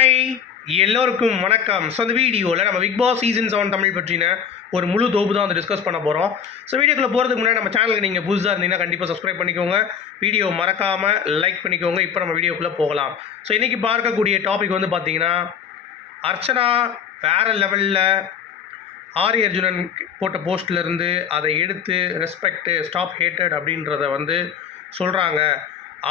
Hi எல்லோருக்கும் வணக்கம். So அந்த வீடியோவில் நம்ம Bigg Boss season seven Tamil பற்றின ஒரு முழு தொகுப்பு தான் வந்து டிஸ்கஸ் பண்ண போகிறோம் ஸோ வீடியோக்குள்ளே போகிறதுக்கு முன்னாடி நம்ம சேனலுக்கு நீங்கள் புதுசாக இருந்தீங்கன்னா கண்டிப்பாக சப்ஸ்கிரைப் பண்ணிக்கோங்க. வீடியோ மறக்காமல் லைக் பண்ணிக்கோங்க. இப்போ நம்ம வீடியோக்குள்ளே போகலாம். ஸோ இன்றைக்கி பார்க்கக்கூடிய டாபிக் வந்து பார்த்தீங்கன்னா அர்ச்சனா வேறு லெவலில் ஆரி அர்ஜுனன் போட்ட போஸ்ட்லேருந்து அதை எடுத்து ரெஸ்பெக்ட் ஸ்டாப் ஹேட்டட் அப்படின்றத வந்து சொல்கிறாங்க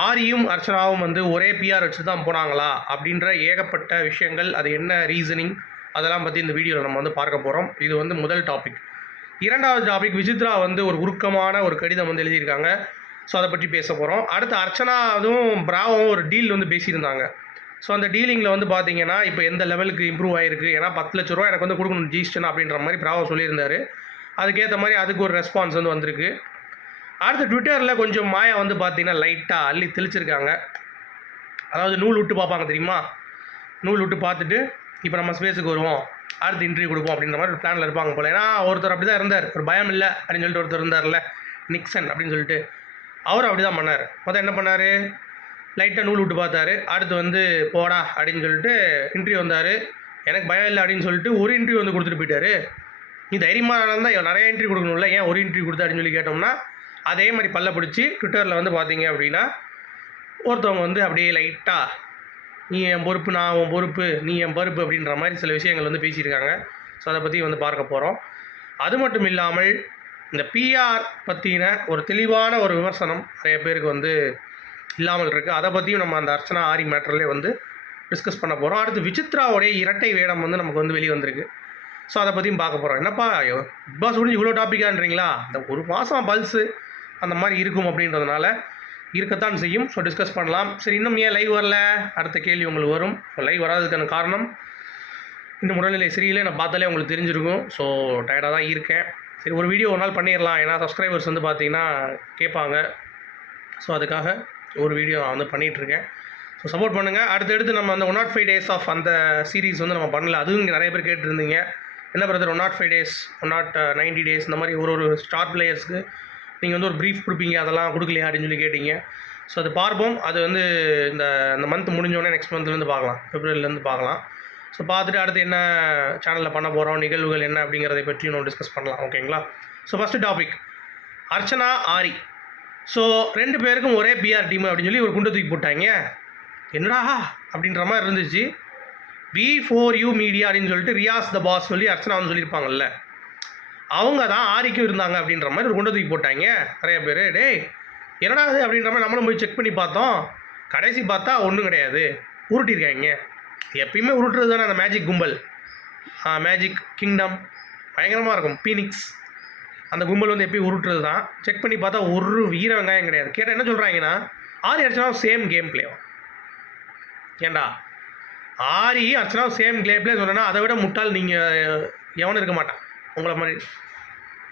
ஆரியும் அர்ச்சனாவும் வந்து ஒரே பிஆர் வச்சு தான் போனாங்களா? அப்படின்ற ஏகப்பட்ட விஷயங்கள் அது என்ன ரீசனிங் அதெல்லாம் பற்றி இந்த வீடியோவில் நம்ம வந்து பார்க்க போகிறோம் இது வந்து முதல் டாபிக் இரண்டாவது டாபிக் விசித்ரா வந்து ஒரு உருக்கமான ஒரு கடிதம் வந்து எழுதியிருக்காங்க. ஸோ அதை பற்றி பேச போகிறோம் அடுத்து அர்ச்சனா அதுவும் பிராவும் ஒரு டீல் வந்து பேசியிருந்தாங்க. ஸோ அந்த டீலிங்கில் வந்து பார்த்தீங்கன்னா இப்போ எந்த லெவலுக்கு இம்ப்ரூவ் ஆயிருக்கு? ஏன்னா பத்து லட்ச ரூபா எனக்கு வந்து கொடுக்கணும் ஜீஸ்டன் அப்படின்ற மாதிரி பிராவோ சொல்லியிருந்தாரு. அதுக்கேற்ற மாதிரி அதுக்கு ஒரு ரெஸ்பான்ஸ் வந்து வந்திருக்கு. அடுத்து ட்விட்டரில் கொஞ்சம் மாயா வந்து பார்த்தீங்கன்னா லைட்டாக அள்ளி தெளிச்சிருக்காங்க. அதாவது நூல் விட்டு பார்ப்பாங்க தெரியுமா? நூல் விட்டு பார்த்துட்டு இப்போ நம்ம ஸ்பேஸுக்கு வருவோம். அடுத்து இன்டர்வியூ கொடுப்போம் அப்படின்ற மாதிரி ஒரு பிளானில் இருப்பாங்க போல. ஏன்னா ஒருத்தர் அப்படி தான் இருந்தார். ஒரு பயம் இல்லை அப்படின்னு சொல்லிட்டு ஒருத்தர் இருந்தார்ல நிக்சன் அப்படின்னு சொல்லிட்டு. அவர் அப்படி தான் பண்ணார். மொத்தம் என்ன பண்ணார்? லைட்டாக நூல் விட்டு பார்த்தாரு. அடுத்து வந்து போடா அப்படின்னு சொல்லிட்டு இன்டர்வியூ வந்தார். எனக்கு பயம் இல்லை அப்படின்னு சொல்லிட்டு ஒரு இன்டர்வியூ வந்து கொடுத்துட்டு போயிட்டார். நீ தைரியமாக இருந்தால் நிறைய இன்டர்வியூ கொடுக்கணும்ல. ஏன் ஒரு இன்டர்வியூ கொடுத்த அப்படின்னு சொல்லி கேட்டோம்னா அதே மாதிரி பல்ல பிடிச்சி ட்விட்டரில் வந்து பார்த்தீங்க அப்படின்னா ஒருத்தவங்க வந்து அப்படியே லைட்டாக நீ என் பொறுப்பு நான் உன் பொறுப்பு நீ என் பொறுப்பு அப்படின்ற மாதிரி சில விஷயங்கள் வந்து பேசியிருக்காங்க. ஸோ அதை பற்றி வந்து பார்க்க போகிறோம் அது மட்டும் இல்லாமல் இந்த பிஆர் பற்றின ஒரு தெளிவான ஒரு விமர்சனம் நிறைய பேருக்கு வந்து இல்லாமல் இருக்குது அதை பற்றியும் நம்ம அந்த அர்ச்சனா ஆரி மேட்டர்லேயே வந்து டிஸ்கஸ் பண்ண போகிறோம் அடுத்து விசித்ராவுடைய இரட்டை வேடம் வந்து நமக்கு வந்து வெளியே வந்திருக்கு. ஸோ அதை பற்றியும் பார்க்க போகிறோம் என்னப்பா பிக் பாஸ் முடிஞ்சு இவ்வளோ டாப்பிக்கான்றீங்களா இந்த ஒரு மாதம் பல்ஸு. அந்த மாதிரி இருக்கும் அப்படின்றதுனால இருக்கத்தான் செய்யும். ஸோ டிஸ்கஸ் பண்ணலாம். சரி இன்னும் ஏன் லைவ் வரல? அடுத்த கேள்வி உங்களுக்கு வரும். ஸோ லைவ் வராததுக்கான காரணம் இந்த உடல்நிலை சரியில்லை நான் பார்த்தாலே உங்களுக்கு தெரிஞ்சிருக்கும். ஸோ டயர்டாக தான் இருக்கேன். சரி ஒரு வீடியோ ஒரு நாள் பண்ணிடலாம். ஏன்னா சப்ஸ்கிரைபர்ஸ் வந்து பார்த்தீங்கன்னா கேட்பாங்க. ஸோ அதுக்காக ஒரு வீடியோ நான் வந்து பண்ணிகிட்ருக்கேன் ஸோ சப்போர்ட் பண்ணுங்கள் அடுத்தடுத்து நம்ம அந்த one nought five days of அந்த சீரீஸ் வந்து நம்ம பண்ணல. அதுவும் இங்கே நிறைய பேர் கேட்டிருந்தீங்க. என்ன brother one nought five days one nought ninety days இந்த மாதிரி ஒரு ஒரு ஸ்டார் பிளேயர்ஸ்க்கு நீங்கள் வந்து ஒரு ப்ரீஃப் கொடுப்பீங்க அதெல்லாம் கொடுக்கலையா அப்படின்னு சொல்லி கேட்டீங்க. ஸோ அது பார்ப்போம். அது வந்து இந்த இந்த மந்த் முடிஞ்சோடனே நெக்ஸ்ட் மந்த்லேருந்து பார்க்கலாம். பிப்ரவரிலேருந்து பார்க்கலாம். ஸோ பார்த்துட்டு அடுத்து என்ன சேனலில் பண்ண போகிறோம் நிகழ்வுகள் என்ன அப்படிங்கிறதை பற்றி நம்ம டிஸ்கஸ் பண்ணலாம். ஓகேங்களா so first topic Archana Aari. So ரெண்டு பேருக்கும் ஒரே பிஆர் டீம் அப்படின்னு சொல்லி ஒரு குண்டு தூக்கி போட்டாங்க. என்னடா அப்படின்ற மாதிரி இருந்துச்சு. வி ஃபோர் யூ மீடியா அப்படின்னு சொல்லிட்டு ரியாஸ் த பாஸ் சொல்லி அர்ச்சனா வந்து சொல்லியிருப்பாங்கல்ல. அவங்க தான் ஆரிக்கும் இருந்தாங்க அப்படின்ற மாதிரி ஒரு குண்டை தூக்கி போட்டாங்க. நிறைய பேர் டேய் என்னடா அது அப்படின்ற மாதிரி நம்மளும் போய் செக் பண்ணி பார்த்தோம். கடைசி பார்த்தா ஒன்றும் கிடையாது. உருட்டியிருக்காங்க. எப்பயுமே உருட்டுறது தானே அந்த மேஜிக் கும்பல். மேஜிக் கிங்டம் பயங்கரமாக இருக்கும். பீனிக்ஸ் அந்த கும்பல் வந்து எப்பயும் உருட்டுறது தான். செக் பண்ணி பார்த்தா ஒரு வீர வெங்காயம் கிடையாது. கேட்டால் என்ன சொல்கிறாங்கன்னா ஆரி அர்ச்சனா சேம் கேம் பிளேவா ஏண்டா Aari Archana same game play சொன்னேன்னா அதை விட முட்டாள் நீங்கள் எவனும் இருக்க மாட்டான். உங்களை மாதிரி.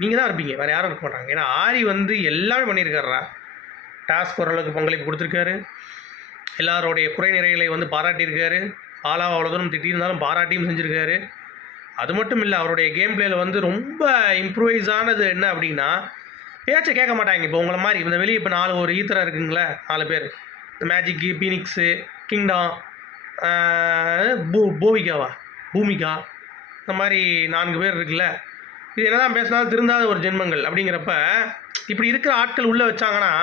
நீங்கள் தான் இருப்பீங்க. வேறு யாரும் இருக்க மாட்டாங்க. ஏன்னா ஆரி வந்து எல்லாமே பண்ணியிருக்காரா டாஸ்க் ஓரளவுக்கு பங்களிப்பு கொடுத்துருக்காரு. எல்லாரோடைய குறை நிறைகளை வந்து பாராட்டியிருக்காரு. பாலாவை அவ்வளோ தூரம் திட்டியிருந்தாலும் பாராட்டியும் செஞ்சுருக்காரு. அது மட்டும் இல்லை அவருடைய கேம் பிளேயில் வந்து ரொம்ப இம்ப்ரூவைஸ் ஆனது என்ன அப்படின்னா பேச்சை கேட்க மாட்டாங்க. இப்போ உங்களை மாதிரி இந்த வெளியே இப்போ நாலு ஒரு ஈத்தரா இருக்குங்களே நாலு பேர். இந்த மேஜிக்கு பீனிக்ஸு கிங்டம் பூ பூவிகாவா பூமிகா? இந்த மாதிரி நான்கு பேர் இருக்குல்ல இது என்ன தான் பேசினாலும் திருந்தாத ஒரு ஜென்மங்கள் அப்படிங்கிறப்ப இப்படி இருக்கிற ஆட்கள் உள்ளே வச்சாங்கன்னா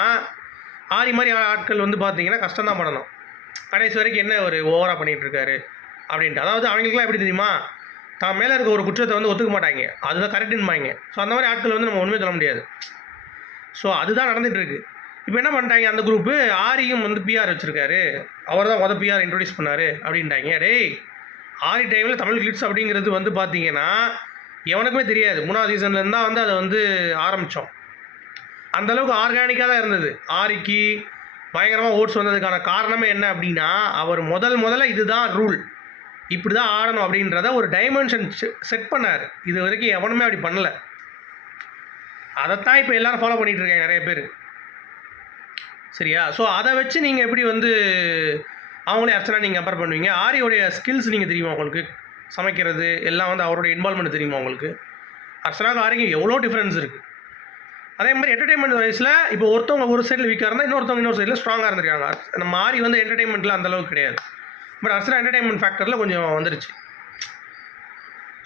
ஆரி மாதிரி ஆட்கள் வந்து பார்த்தீங்கன்னா கஷ்டம் தான் பண்ணணும் கடைசி வரைக்கும் என்ன ஒரு ஓவராக பண்ணிகிட்டு இருக்காரு அப்படின்ட்டு. அதாவது அவங்களுக்குலாம் எப்படி தெரியுமா? தான் மேலே இருக்க ஒரு குற்றத்தை வந்து ஒத்துக்க மாட்டாங்க. அதுதான் கரெக்டுன்பாங்க ஸோ அந்த மாதிரி ஆட்கள் வந்து நம்ம ஒன்றுமே சொல்ல முடியாது. ஸோ அதுதான் நடந்துகிட்ருக்கு இப்போ என்ன பண்ணிட்டாங்க அந்த குரூப்பு ஆரியும் வந்து பிஆர் வச்சுருக்காரு. அவர் தான் மொதல் பிஆர் இன்ட்ரடியூஸ் பண்ணார் அப்படின்ட்டாங்க. டேய் ஆரி டைமில் தமிழ் கிளிட்ஸ் அப்படிங்கிறது வந்து பார்த்தீங்கன்னா எவனுக்குமே தெரியாது. மூணாவது சீசன்லேருந்து தான் வந்து அதை வந்து ஆரம்பித்தோம் அந்தளவுக்கு ஆர்கானிக்காக தான் இருந்தது. ஆரிக்கு பயங்கரமாக ஓட்ஸ் வந்ததுக்கான காரணமே என்ன அப்படின்னா அவர் முதல் முதல்ல இதுதான் ரூல் இப்படி தான் ஆடணும் அப்படின்றத ஒரு டைமென்ஷன் செட் பண்ணார். இது வரைக்கும் எவனுமே அப்படி பண்ணலை. அதைத்தான் இப்போ எல்லோரும் ஃபாலோ பண்ணிகிட்டு இருக்காங்க நிறைய பேர். சரியா? ஸோ அதை வச்சு நீங்கள் எப்படி வந்து அவங்களே அர்ச்சனா நீங்கள் கம்பேர் பண்ணுவீங்க? ஆரியோடைய ஸ்கில்ஸ் நீங்கள் தெரியுமா உங்களுக்கு? சமைக்கிறது எல்லாம் வந்து அவரோட இன்வால்மெண்ட் தெரியுமா உங்களுக்கு? அர்ச்சனாவுக்கு ஆரோக்கியம் எவ்வளோ டிஃப்ரென்ஸ் இருக்குது அதே மாதிரி என்டர்டைன்மெண்ட் வைஸில் இப்போ ஒருத்தவங்க ஒரு சைடில் வீக்காக இருந்தால் இன்னொருத்தவங்க இன்னொரு சைடில் ஸ்ட்ராங்காக இருந்திருக்காங்க. நம்ம ஆரி வந்து என்டர்டைன்மெண்ட்டில் அந்தளவுக்கு கிடையாது. பட் அர்ச்சனா என்டர்டைன்மெண்ட் ஃபேக்டரில் கொஞ்சம் வந்துருச்சு.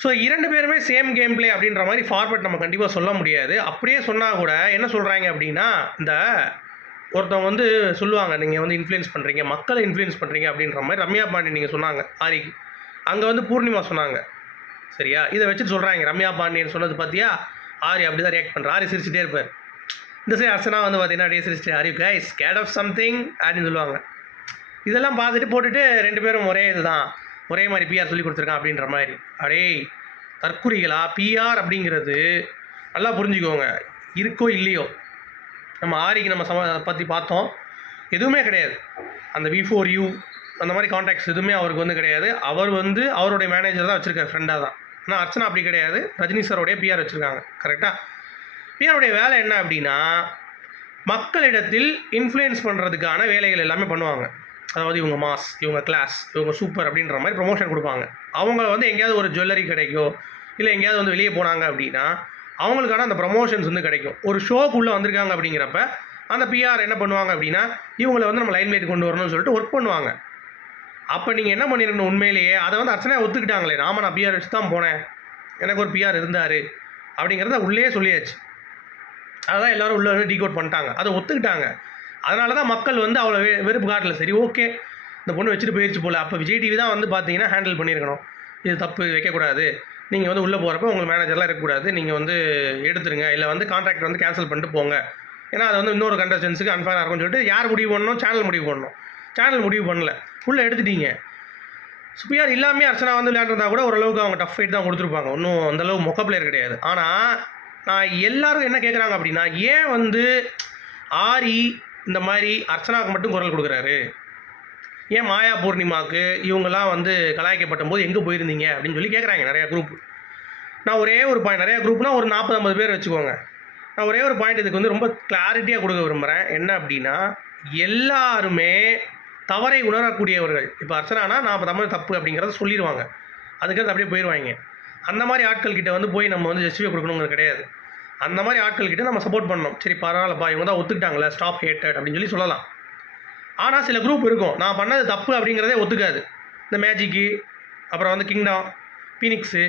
ஸோ இரண்டு பேருமே சேம் கேம் பிளே அப்படின்ற மாதிரி ஃபார்மேட் நம்ம கண்டிப்பாக சொல்ல முடியாது. அப்படியே சொன்னால் கூட என்ன சொல்கிறாங்க அப்படின்னா இந்த ஒருத்தவங்க வந்து சொல்லுவாங்க நீங்கள் வந்து இன்ஃப்ளூயன்ஸ் பண்ணுறீங்க மக்களை இன்ஃப்ளூயன்ஸ் பண்ணுறீங்க அப்படின்ற மாதிரி ரம்யா பாண்டி நீங்கள் சொன்னாங்க ஆரிக்கு. அங்கே வந்து பூர்ணிமா சொன்னாங்க. சரியா? இதை வச்சுட்டு சொல்கிறாங்க ரம்யா பாண்டியன் சொன்னது பார்த்தியா ஆரி அப்படி தான் ரியாக்ட் பண்ணுற ஆரி சிரிச்சிட்டே இருப்பார். இந்த சைடு அர்ச்சனா வந்து பார்த்தீங்கன்னா அப்படியே சிரிச்சிட்டு Aari guys cat of something அப்படின்னு சொல்லுவாங்க. இதெல்லாம் பார்த்துட்டு போட்டுட்டு ரெண்டு பேரும் ஒரே இதுதான். ஒரே மாதிரி பிஆர் சொல்லி கொடுத்துருக்கான் அப்படின்ற மாதிரி. அடே தற்குறிகளா? பிஆர் அப்படிங்கிறது நல்லா புரிஞ்சுக்கோங்க. இருக்கோ இல்லையோ? நம்ம ஆரிக்கு நம்ம சம பற்றி பார்த்தோம். எதுவுமே கிடையாது. அந்த வி ஃபோர் யூ அந்த மாதிரி காண்டாக்ட்ஸ் எதுவுமே அவருக்கு வந்து கிடையாது. அவர் வந்து அவருடைய மேனேஜர் தான் வச்சுருக்காரு ஃப்ரெண்டாக தான். ஆனால் அர்ச்சனா அப்படி கிடையாது. ரஜினி சாரோடைய பிஆர் வச்சுருக்காங்க கரெக்டாக பிஆருடைய வேலை என்ன அப்படின்னா மக்களிடத்தில் இன்ஃப்ளூயன்ஸ் பண்ணுறதுக்கான வேலைகள் எல்லாமே பண்ணுவாங்க. அதாவது இவங்க மாஸ் இவங்க கிளாஸ் இவங்க சூப்பர் அப்படின்ற மாதிரி ப்ரொமோஷன் கொடுப்பாங்க. அவங்க வந்து எங்கேயாவது ஒரு ஜுவல்லரி கிடைக்கோ இல்லை எங்கேயாவது வந்து வெளியே போனாங்க அப்படின்னா அவங்களுக்கான அந்த ப்ரொமோஷன்ஸ் வந்து கிடைக்கும். ஒரு ஷோக்குள்ளே வந்திருக்காங்க அப்படிங்கிறப்ப அந்த பிஆர் என்ன பண்ணுவாங்க அப்படின்னா இவங்களை வந்து நம்ம லைம்லைட் கொண்டு வரணும்னு சொல்லிட்டு ஒர்க் பண்ணுவாங்க. அப்போ நீங்கள் என்ன பண்ணிருக்கணும் உண்மையிலேயே? அதை வந்து அர்ச்சனை ஒத்துக்கிட்டாங்களே. நாம நான் பிஆர் வச்சு தான் போனேன். எனக்கு ஒரு பிஆர் இருந்தார். அப்படிங்கிறத உள்ளே சொல்லியாச்சு. அதான் எல்லோரும் உள்ளே வந்து டீகோட் பண்ணிட்டாங்க. அதை ஒத்துக்கிட்டாங்க. அதனால தான் மக்கள் வந்து அவ்வளோ வெ வெறுப்பு காட்டல. சரி ஓகே. இந்த பொண்ணு வச்சுட்டு போயிடுச்சு போல். அப்போ விஜய் டிவி தான் வந்து பார்த்தீங்கன்னா ஹேண்டில் பண்ணியிருக்கணும். இது தப்பு வைக்கக்கூடாது. நீங்கள் வந்து உள்ளே போகிறப்ப உங்கள் மேனேஜர்லாம் இருக்கக்கூடாது. நீங்கள் வந்து எடுத்துருங்க. இல்லை வந்து கான்ட்ராக்ட் வந்து கேன்சல் பண்ணிட்டு போங்க. ஏன்னா அது வந்து இன்னொரு கண்டஸ்டன்ஸுக்கு அன்ஃபேராக இருக்கும்னு சொல்லிட்டு யார் முடிவு பண்ணணும்? சேனல் முடிவு பண்ணணும். சேனல் முடிவு பண்ணல. உள்ளே எடுத்துட்டீங்க. சுப்பியார் இல்லாமே அர்ச்சனா வந்து விளையாண்டுருந்தா கூட ஓரளவுக்கு அவங்க டஃப் ஃபைட் தான் கொடுத்துருப்பாங்க. ஒன்றும் அந்தளவு மொக்க பிளேயர் கிடையாது. ஆனால் நான் எல்லாரும் என்ன கேட்குறாங்க அப்படின்னா ஏன் வந்து ஆரி இந்த மாதிரி அர்ச்சனாவுக்கு மட்டும் குரல் கொடுக்குறாரு? ஏன் மாயா பூர்ணிமாவுக்கு இவங்கெல்லாம் வந்து கலாய்க்கப்பட்ட போது எங்கே போயிருந்தீங்க? அப்படின்னு சொல்லி கேட்குறாங்க நிறையா குரூப் நான் ஒரே ஒரு பாயிண்ட் நிறையா குரூப்னா ஒரு நாற்பது ஐம்பது பேர் வச்சுக்கோங்க. நான் ஒரே ஒரு பாயிண்ட் இதுக்கு வந்து ரொம்ப கிளாரிட்டியாக கொடுக்க விரும்புகிறேன் என்ன அப்படின்னா எல்லாருமே தவறை உணரக்கூடியவர்கள். இப்போ அர்ச்சனானா நான் இப்போ தமிழ் தப்பு அப்படிங்கிறத சொல்லிடுவாங்க. அதுக்கடுத்து அப்படியே போயிடுவாங்க அந்த மாதிரி ஆட்கள் கிட்ட வந்து போய் நம்ம வந்து ஜஸ்டிஃபை கொடுக்கணுங்கிறது கிடையாது. அந்த மாதிரி ஆட்கள் கிட்ட நம்ம சப்போர்ட் பண்ணணும். சரி பரவாயில்லப்பா இவங்க தான் ஒத்துக்கிட்டாங்களே ஸ்டாப் ஹேட்டட் அப்படின்னு சொல்லி சொல்லலாம். ஆனால் சில குரூப் இருக்கும். நான் பண்ணது தப்பு அப்படிங்கிறதே ஒத்துக்காது. இந்த மேஜிக்கு அப்புறம் வந்து கிங்டம் பீனிக்ஸு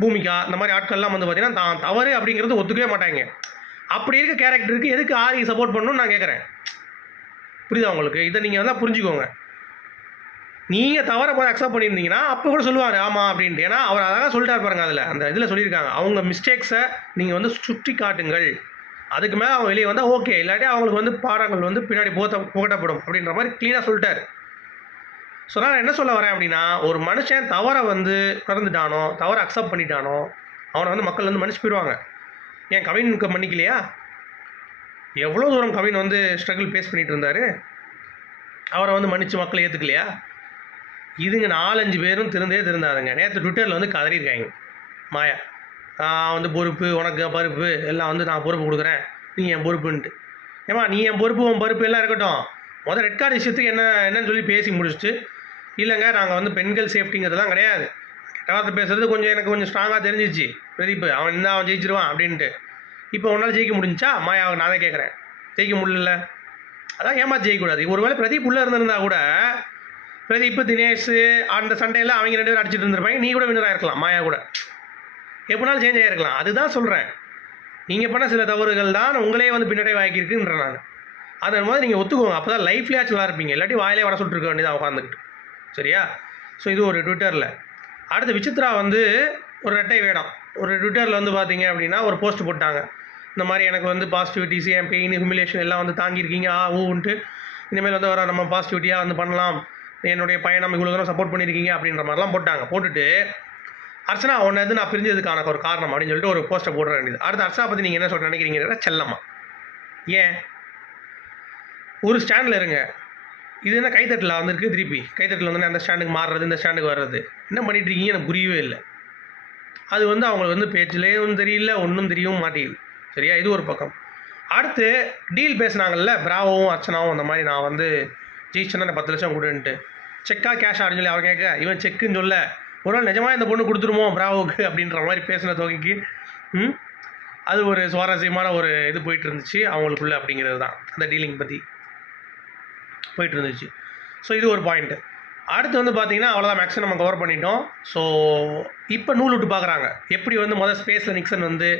பூமிகா இந்த மாதிரி ஆட்கள்லாம் வந்து பார்த்தீங்கன்னா தான் தவறு அப்படிங்கிறது ஒத்துக்கவே மாட்டாங்க. அப்படி இருக்க கேரக்டருக்கு எதுக்கு ஆரி சப்போர்ட் பண்ணணும்னு நான் கேட்குறேன். புரியுதா உங்களுக்கு? இதை நீங்கள் வந்து புரிஞ்சுக்கோங்க. நீங்கள் தவற போய் அக்செப்ட் பண்ணியிருந்தீங்கன்னா அப்போ கூட சொல்லுவார் ஆமாம் அப்படின்ட்டு. ஏன்னா அவர் அழகாக சொல்லிட்டார் பாருங்க அதில். அந்த இதில் சொல்லியிருக்காங்க. அவங்க மிஸ்டேக்ஸை நீங்கள் வந்து சுட்டி காட்டுங்கள். அதுக்கு மேலே அவங்க வெளியே வந்தால் ஓகே இல்லாட்டி அவங்களுக்கு வந்து பாடங்கள் வந்து பின்னாடி போத்த புகட்டப்படும் அப்படின்ற மாதிரி க்ளீனாக சொல்லிட்டார். ஸோ நான் என்ன சொல்ல வரேன் அப்படின்னா ஒரு மனுஷன் தவறை வந்து பிறந்துட்டானோ தவறை அக்செப்ட் பண்ணிட்டானோ அவனை வந்து மக்கள் வந்து மன்னிச்சு போயிடுவாங்க ஏன் கவின் மன்னிக்கலையா? எவ்வளோ தூரம் கவின் வந்து ஸ்ட்ரகிள் ஃபேஸ் பண்ணிட்டு இருந்தார்? அவரை வந்து மன்னிச்சு மக்களை ஏற்றுக்கலையா இதுங்க நாலஞ்சு பேரும் திருந்தே திருந்தாதுங்க. நேற்று ட்விட்டரில் வந்து கதறியிருக்காங்க. மாயா நான் வந்து பொறுப்பு உனக்கு பருப்பு எல்லாம் வந்து நான் பொறுப்பு கொடுக்குறேன். நீ என் பொறுப்புன்ட்டு. ஏமா நீ என் பொறுப்பு உன் பருப்பு எல்லாம் இருக்கட்டும். முதல் ரெட் கார்டு விஷயத்துக்கு என்ன என்னன்னு சொல்லி பேசி முடிச்சுட்டு இல்லைங்க நாங்கள் வந்து பெண்கள் சேஃப்டிங்கிறதுலாம் கிடையாது. கெட்ட வார்த்தை கொஞ்சம் எனக்கு கொஞ்சம் ஸ்ட்ராங்காக தெரிஞ்சிச்சு. பிரதீப் அவன் இருந்தால் அவன் ஜெயிச்சிருவான் அப்படின்ட்டு. இப்போ உன்னால் ஜெயிக்க முடிஞ்சா மாயா நான் தான் கேட்குறேன் ஜெயிக்க முடியல. அதான் ஏமா ஜெயிக்கக்கூடாது. ஒருவேளை பிரதீப் உள்ளே இருந்திருந்தா கூட பிரதீப் தினேஷ் அந்த சண்டையில் அவங்க ரெண்டு பேரும் அடிச்சுட்டு இருந்திருப்பாங்க. நீ கூட வினராக இருக்கலாம் மாயா கூட. எப்படினாலும் சேஞ்ச் ஆகிருக்கலாம் அதுதான் சொல்கிறேன் நீங்கள் பண்ண சில தவறுகள் தான் உங்களே வந்து பின்னடைவாக்கியிருக்குன்ற நான். அதன் போது நீங்கள் ஒத்துக்கோங்க. அப்போ தான் லைஃப்லேயாச்சும் நல்லா இருப்பீங்க. இல்லாட்டி வாயிலே வர சொல்லிட்டு இருக்க வேண்டியதாக உட்காந்துக்கிட்டு சரியா? ஸோ இது ஒரு ட்விட்டரில் அடுத்து விசித்ரா வந்து ஒரு ரெட்டை வேடம். ஒரு ட்விட்டரில் வந்து பார்த்தீங்க அப்படின்னா ஒரு போஸ்ட் போட்டாங்க. இந்த மாதிரி எனக்கு வந்து பாசிட்டிவிட்டிஸ் என் பெயின் ஹியூமிலேஷன் எல்லாம் வந்து தாங்கியிருக்கீங்க. ஆ ஊன்ட்டு இனிமேல் வந்து வர நம்ம பாசிட்டிவிட்டியாக வந்து பண்ணலாம். என்னுடைய பையன் இவ்வளோ தூரம் சப்போர்ட் பண்ணியிருக்கீங்க அப்படின்ற மாதிரிலாம் போட்டாங்க. போட்டுட்டு அர்ச்சனா ஒன்று வந்து நான் பிரிஞ்சதுக்கான ஒரு காரணம் அப்படின்னு சொல்லிட்டு ஒரு போஸ்ட்டை போட வேண்டியது. அடுத்து அர்ச்சனா பற்றி நீங்கள் என்ன சொல்ல நினைக்கிறீங்க செல்லம்மா. ஏன்? ஒரு ஸ்டாண்டில் இருங்க. இது என்ன கைத்தட்டில் வந்திருக்கு? திருப்பி. கைத்தட்டில் வந்து அந்த ஸ்டாண்டுக்கு மாறுறது இந்த ஸ்டாண்டுக்கு வர்றது. என்ன பண்ணிட்டு இருக்கீங்க? எனக்கு புரியவே இல்லை. அது வந்து அவங்களுக்கு வந்து பேச்சுலேயும் தெரியல ஒன்றும் தெரியவும் மாட்டேங்குது. சரியா? இது ஒரு பக்கம். அடுத்து டீல் பேசினாங்கல்ல பிராவும் அர்ச்சனாவும் அந்த மாதிரி நான் வந்து ஜெயிச்சேன்னா எனக்கு பத்து லட்சம் கொடுன்ட்டு. செக்கா கேஷ் ஆடுன்னு சொல்லி அவன் கேட்க இவன் செக்குன்னு சொல்ல ஒரு நாள் நிஜமாக இந்த பொண்ணு கொடுத்துருமோ பிராவோக்கு? அப்படின்ற மாதிரி பேசின தொகைக்கு ம் அது ஒரு சுவாரஸ்யமான ஒரு இது போயிட்டு இருந்துச்சு. அவங்களுக்குள்ள அப்படிங்கிறது தான் அந்த டீலிங் பற்றி போயிட்டு இருந்துச்சு. ஸோ இது ஒரு பாயிண்ட்டு அடுத்து வந்து பார்த்தீங்கன்னா அவ்வளோதான் மேக்ஸிமம் நம்ம கவர் பண்ணிட்டோம். ஸோ இப்போ நூல் விட்டு பார்க்குறாங்க எப்படி வந்து முதல் ஸ்பேஸில் நிக்சன் வந்து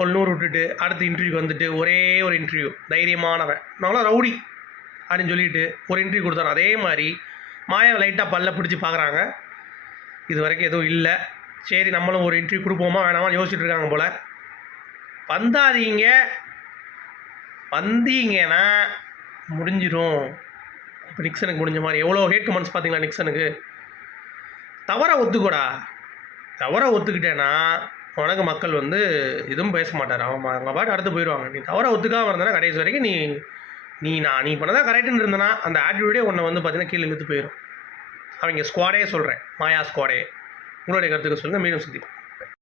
ஒரு நூறு விட்டுட்டு அடுத்த இன்டர்வியூக்கு வந்துட்டு ஒரே ஒரு இன்டர்வியூ தைரியமானவன். நல்லா ரவுடி அப்படின்னு சொல்லிட்டு ஒரு இன்டர்வியூ கொடுத்தாரு. அதே மாதிரி மாயாவை லைட்டாக பல்ல பிடிச்சி பார்க்குறாங்க. இது வரைக்கும் எதுவும் இல்லை. சரி நம்மளும் ஒரு இன்டர்வியூ கொடுப்போமா வேணாமா யோசிச்சுட்டு இருக்காங்க போல். வந்தாதீங்க. வந்தீங்கன்னா முடிஞ்சிடும் இப்போ நிக்சனுக்கு முடிஞ்ச மாதிரி எவ்வளோ ஹேட் கமெண்ட்ஸ் பார்த்தீங்களா நிக்சனுக்கு? தவற ஒத்துக்கூடா. தவற ஒத்துக்கிட்டேன்னா உனக்கு மக்கள் வந்து இதுவும் பேச மாட்டார். அவன் அவங்க பாட்டு அடுத்து போயிடுவாங்க நீ தவற ஒத்துக்காமல் இருந்தனா கடைசி வரைக்கும் நீ நீ நான் நீ பண்ணதான் கரெக்டுன்னு இருந்தனா அந்த ஆட்டிடியூடே உன்னை வந்து பார்த்தீங்கன்னா கீழே இழுத்து போயிடும் அவங்க ஸ்குவாடே சொல்கிறேன் மாயா ஸ்குவாடே உங்களுடைய கருத்துக்கு சொல்லுங்கள் மீண்டும் சுற்றி